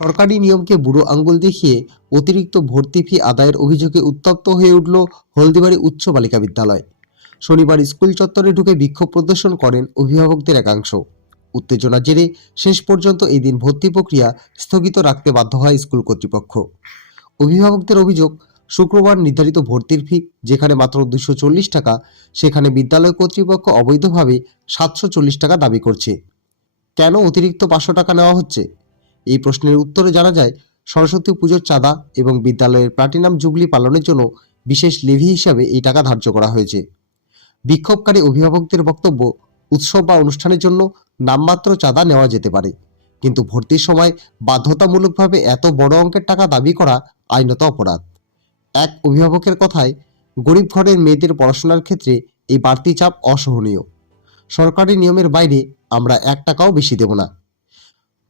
সরকারি নিয়মকে বুড়ো আঙ্গুল দেখিয়ে অতিরিক্ত ভর্তি ফি আদায়ের অভিযোগে উত্তপ্ত হয়ে উঠল হলদিবাড়ি উচ্চ বালিকা বিদ্যালয়। শনিবার স্কুল চত্বরে ঢুকে বিক্ষোভ প্রদর্শন করেন অভিভাবকদের একাংশ। উত্তেজনার জেরে শেষ পর্যন্ত এই দিন ভর্তি প্রক্রিয়া স্থগিত রাখতে বাধ্য হয় স্কুল কর্তৃপক্ষ। অভিভাবকদের অভিযোগ, শুক্রবার নির্ধারিত ভর্তির ফি যেখানে মাত্র 240 টাকা, সেখানে বিদ্যালয় কর্তৃপক্ষ অবৈধভাবে 740 টাকা দাবি করছে। কেন অতিরিক্ত 500 টাকা নেওয়া হচ্ছে? এই প্রশ্নের উত্তরে জানা যায়, সরস্বতী পুজোর চাঁদা এবং বিদ্যালয়ের প্লাটিনাম জুবলি পালনের জন্য বিশেষ লেভি হিসাবে এই টাকা ধার্য করা হয়েছে। বিক্ষোভকারী অভিভাবকদের বক্তব্য, উৎসব বা অনুষ্ঠানের জন্য নামমাত্র চাঁদা নেওয়া যেতে পারে, কিন্তু ভর্তির সময় বাধ্যতামূলকভাবে এত বড় অঙ্কের টাকা দাবি করা আইনত অপরাধ। এক অভিভাবকের কথায়, গরিব ঘরের মেয়েদের পড়াশোনার ক্ষেত্রে এই বাড়তি চাপ অসহনীয়। সরকারি নিয়মের বাইরে আমরা 1 টাকাও বেশি দেব না।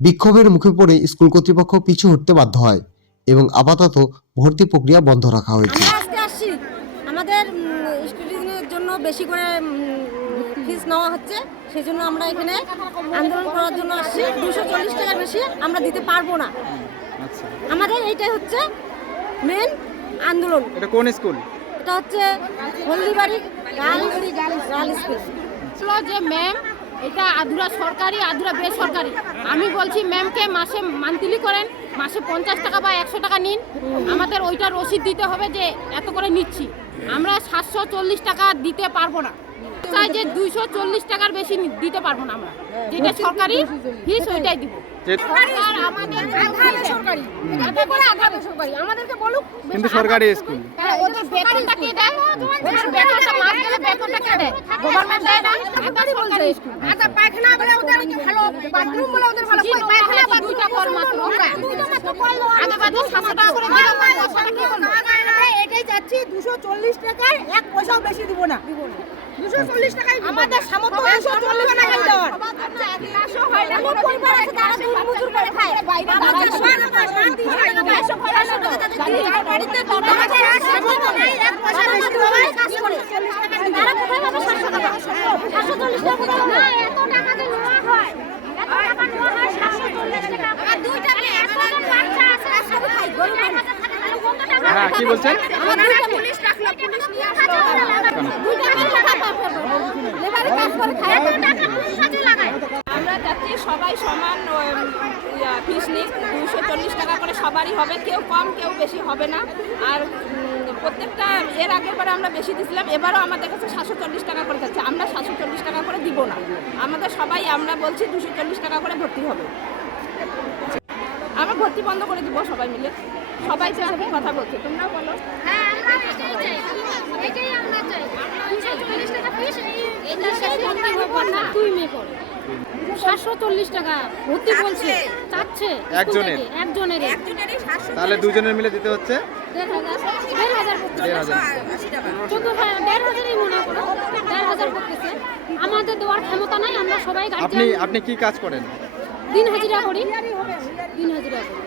বিক্ষোভের মুখে পড়ে স্কুল কর্তৃপক্ষ পিছু হটতে বাধ্য হয় এবং আপাতত ভর্তি প্রক্রিয়া বন্ধ রাখা হয়েছে। আমাদের স্টুডেন্টদের জন্য বেশি করে ফিস নেওয়া হচ্ছে, সেই জন্য আমরা এখানে আন্দোলন করার জন্য আসছি। 240 টাকার বেশি আমরা দিতে পারবো না। আমাদের এইটাই হচ্ছে মেন আন্দোলন। এটা কোন স্কুল? এটা হচ্ছে হলদিবাড়ি গার্লস স্কুল। যে ম্যাম, এটা আধুরা সরকারি আধুরা বেসরকারি। আমি বলছি ম্যামকে মাসে মান্থলি করেন, মাসে 50 টাকা বা 100 টাকা নিন, আমাদের ওইটা রসিদ দিতে হবে যে এত করে নিচ্ছি। আমরা 740 টাকা দিতে পারবো না, চাই যে 240 টাকার বেশি দিতে পারবো না। আমরা যেটা সরকারি ফিস ওইটাই দিব। আমাদেরকে বলুক কিন্তু সরকারি স্কুল ওদের বেতনটা কে দেয়? ওদের বেতনটা মাস গেলে বেতনটা কে দেয়? গভর্নমেন্ট দেয় না। এটা সরকারি স্কুল। আচ্ছা, পায়খানা বলে ওদের ভালো, বাথরুম বলে ওদের ভালো, পায়খানা বা 2 টাকা কর মাত্র। 2 টাকা তো করলো, আগে বাদে 700 টাকা করে দিলাম, পয়সাটা কি করব? এটাই যাচ্ছি, 240 টাকার 1 পয়সাও বেশি দিব না। 240 টাকাই আমাদের সামর্থ্য, 240 টাকাই দেওয়ার। আচ্ছা, 1 মাসও হয় না, কোনো পরিবার আছে তারা দিন মজুর করে খায়, বাইরে বাজার সবার মাস 300 টাকা তাদের বাড়িতে 2 টাকা সামর্থ্য নাই, 1 পয়সা বেশি দেওয়ার কাজ করে। তারা কোথায় পাবে 700 টাকা? 740 টাকা না, এত টাকা দিয়ে নেওয়া হয়, এত টাকা নেওয়া হয় 740 টাকা। আর 2 টাকা এখন বাচ্চা আছে সব খাই, গরিব মানুষ। হ্যাঁ, কি বলছেন? আমার 2 টাকা পুলিশ রাখলো, পুলিশ নিয়ে আসলো, 2 টাকা টাকা লেবারে কাজ করে খায়, 2 টাকা পুলিশ কাজে লাগায়। আমরা যাচ্ছি সবাই সমান ফিস নিক, 240 টাকা করে সবারই হবে, কেউ কম কেউ বেশি হবে না। আর প্রত্যেকটা এর আগের বারে আমরা বেশি দিয়েছিলাম, এবারও আমাদের কাছে 740 টাকা করে যাচ্ছে। আমরা 740 টাকা করে দিব না, আমাদের সবাই আমরা বলছি 240 টাকা করে ভর্তি হবে। আমরা ভর্তি বন্ধ করে দিব সবাই মিলে, সবাই সাথে কথা বলছে। তোমরা বলো। হ্যাঁ, আমরা এটাই চাই, এটাই আমরা চাই। 240 টাকা ফিস, এটা সেই ভর্তি হবে না, তুই মে কর। 740 টাকা ভর্তি বলছে, চাচ্ছে একজনের, একজনের। তাহলে দুজনের মিলে দিতে হচ্ছে 1,500 1,500 মনে করো, 1,500 করতেছে। আমাদের দেওয়ার ক্ষমতা নাই, আমরা সবাই গাড়ি। আপনি কি কাজ করেন? দিন হাজিরা করি, দিন হাজিরা করি।